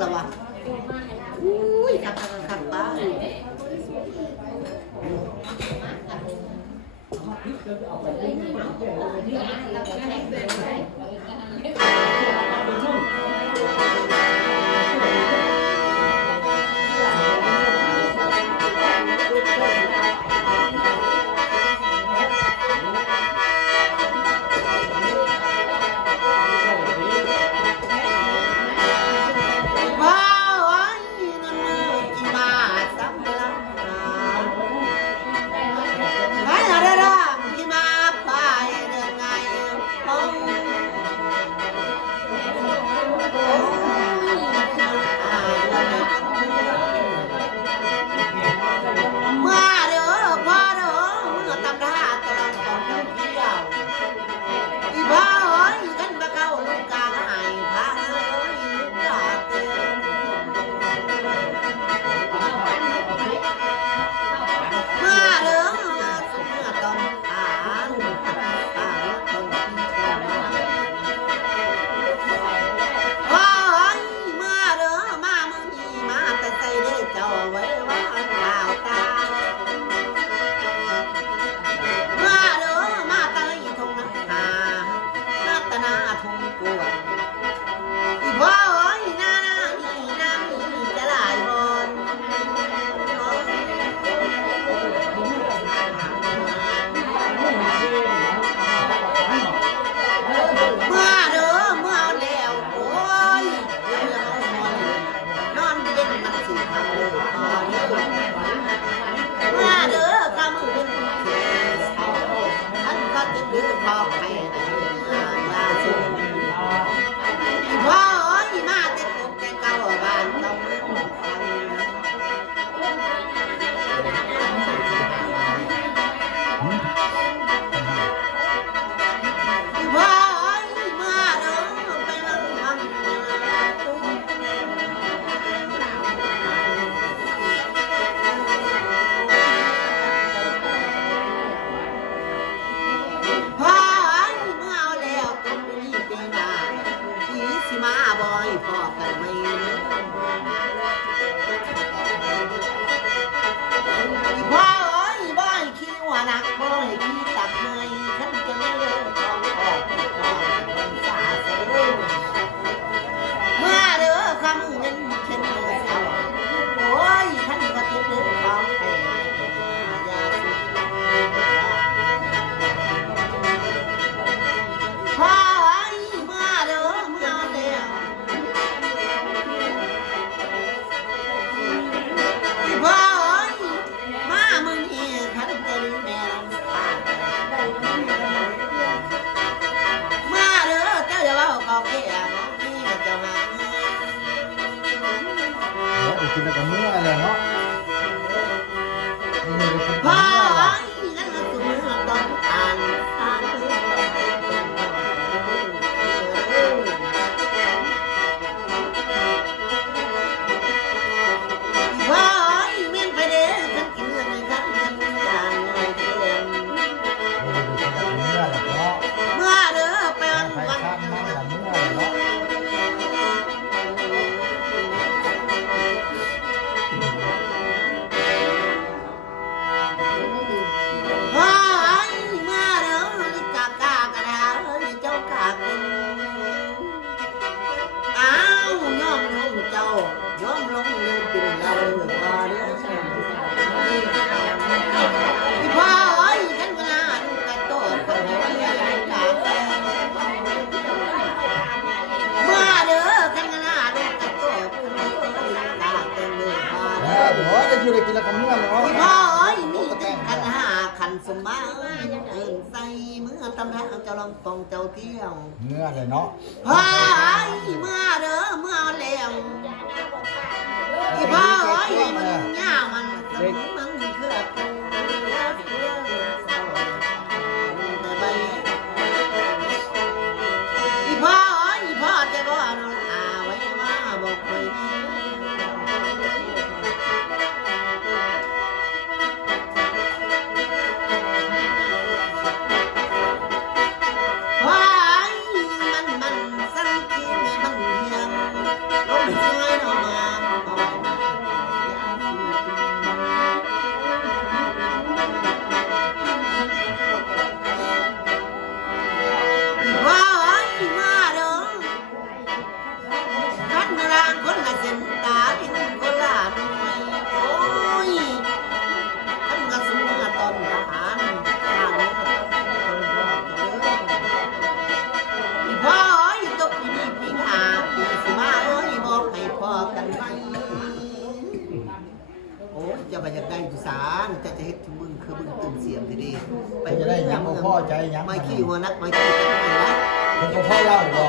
แล้ววะอุ้ยขับป้ากินกับเมื่ออะไรเนาะพ่อนั่นก็คือมือต้องอ่านพ่อเมียนไปเด้อฉันกินเงินในครั้งยังจางเลยเพียงเมื่อเด้อไปวันย้อมลงเลยเป็นเราพอเด้อพ่อเอ้ยฉันก็น่าดูกระโดดกระโดดใหญ่ตาแดงเมื่อเด้อฉันก็น่าดูกระโดดกระโดดตาแดงเลยพอเด้อเดี๋ยวจะอยู่ได้กินกับเมื่อเนาะพ่อเอ้ยนี่จึงขันห้าขันสมบัติเอิ้นใส่เมื่อตำทางเจ้าลองปองเจ้าเที่ยวเมื่อเลยเนาะพ่อเอ้ยเมื่อเด้อเมื่อแล้วที่พ่อเอ้ยมันยาวมันคือกันอีพ่อเอ้ยพ่อจะบอกนอนอาไว้ว่าบอกไปพ่อเอ้ยมันสังเกตมันเฮียงลม าเส้นตาดินคนละหน่วยโอ้ยท่านกระสุนกระตอนทหารทางนี้ก็ต้องเป็นคนบอกเลยอีพ่อเอ้ยตกปีนี้ปีหาปีสิมาเอ้ยบอกให้พ่อกันไหมโอ้ยจะไปอยากได้ผู้สารจะเฮ็ดถึงมึงคือมึงตื่นเสียมทีเดีไป จะได้ยังบ่พอใจยัง ไม่ขี้หัวนักไม่ขี้หัวนัก เพิ่นก็พ่อเล่าบ่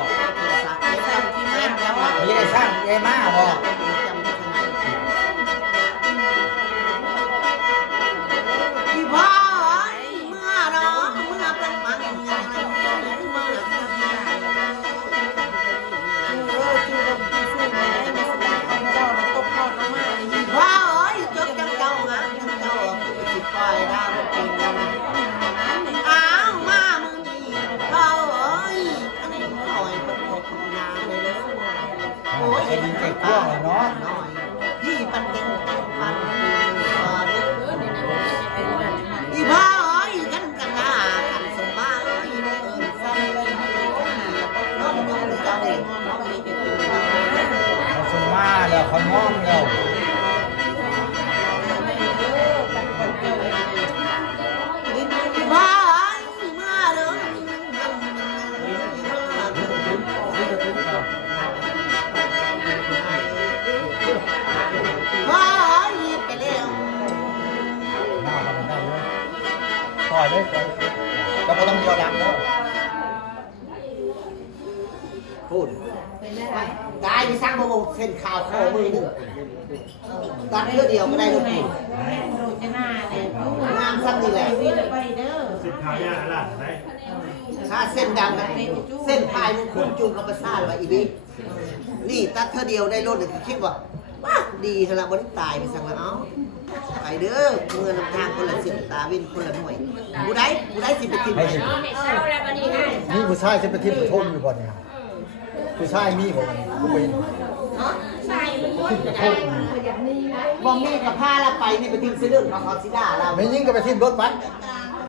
มีได้สร้างได้มาบ่พี่พ่อเมื่อเนาะเมื่อเป็นมันยังไงเมื่อจูบจูบสู้มาได้มาแสดงความเจ้าน้ำตกทอดมาพี่พ่อจบจังเจ้างานจังเจ้าคือสิปล่อยดาวกินอ้าวมามือนี้พ่ออันนี้คอยประกบนาเลยเด้อโอ้ย ไอ้ดินไอ้พวกเนาะ พี่ปันเก่งปันพอเด้ออีพ่อกันกันหน้ากันสมมาสั่นเลยน้องน้องเจ้าเองน้องเองจะเป็นเรา เขาสมาแล้วเขาง้อมแล้ว อีพ่อเมื่อเด้อพ่อไปเร็ว หน้าเขาได้เลยต่อยเลยก็บ่ต้องยอดังเด้อ พูดได้ไปสร้างประมงเส้นข่าวคอมือหนึ่งตัดเพื่อเดียวก็ได้ลูกคุณงามซ้ำนี่แหละ สิบขายาล่ะไหน ถ้าเส้นดำนะเส้นพายมันคุ้มจูงกับประสาทว่าอีบีนี่ตัดเท่าเดียวได้รถเลยคิดว่าว้าดีขนาดบริตายไปสั่งแล้วเอาไปเด้อเมื่อนำทางคนละเส้นตาวินคนละหน่วยผู้ใดสิไปทิ้งไหน นี่ผู้ชายจะไปทิพย์ปฐมอยู่บ่เนี่ยผู้ชายมีบ่มันผู้เป็นทิพย์ปฐม บอมมี่กับผ้าละไปนี่ไปทิ้งเสื้อเรื่องของเขาซิล่าเรา ไม่ยิ่งก็ไปทิพย์รถบัส เ